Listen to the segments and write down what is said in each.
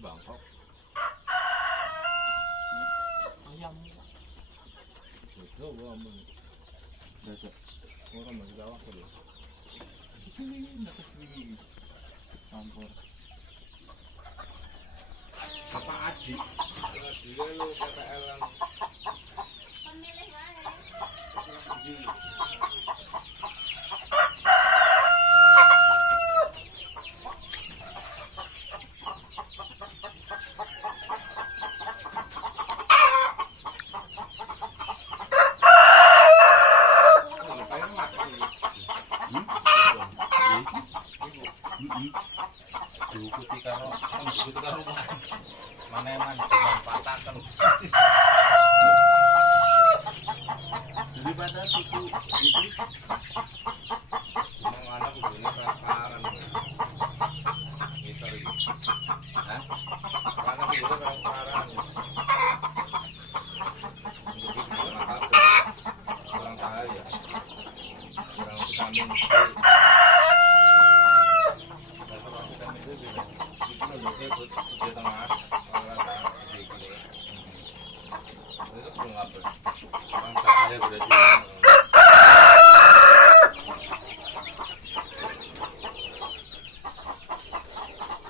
Bangkok ayam itu gua mau dasar orang masih gawat tuh ini atas ini campur apa aji dia lu kata elang pemilih mana diikuti karo mana manfaatan daripada suku itu mau anak begini kelaparan gitu hah karena begini kelaparan untuk kurang kaya kurang vitamin C.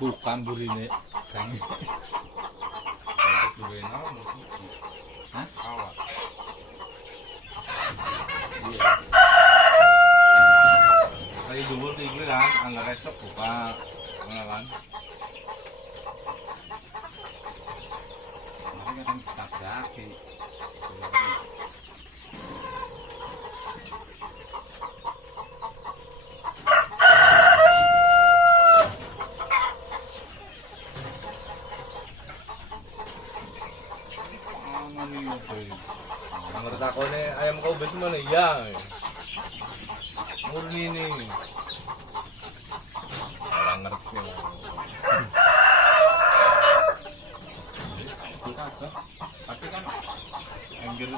Bukan burine sang burine hah awak iya kayak dulu tinggi kan anggar esok buka kan ini kan start kaki menurut aku nih ayam kau besi mana ya murni nih orang ngerti lah tapi kan anjir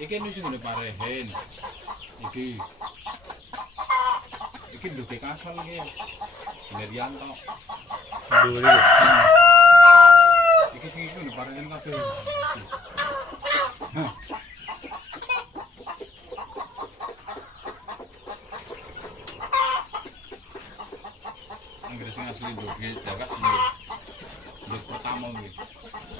iki wis ngene parehen iki duwe Bekas iki Merianto dulu iki sing iki parehen kabeh Inggris asli duwe jagat duwe pertama iki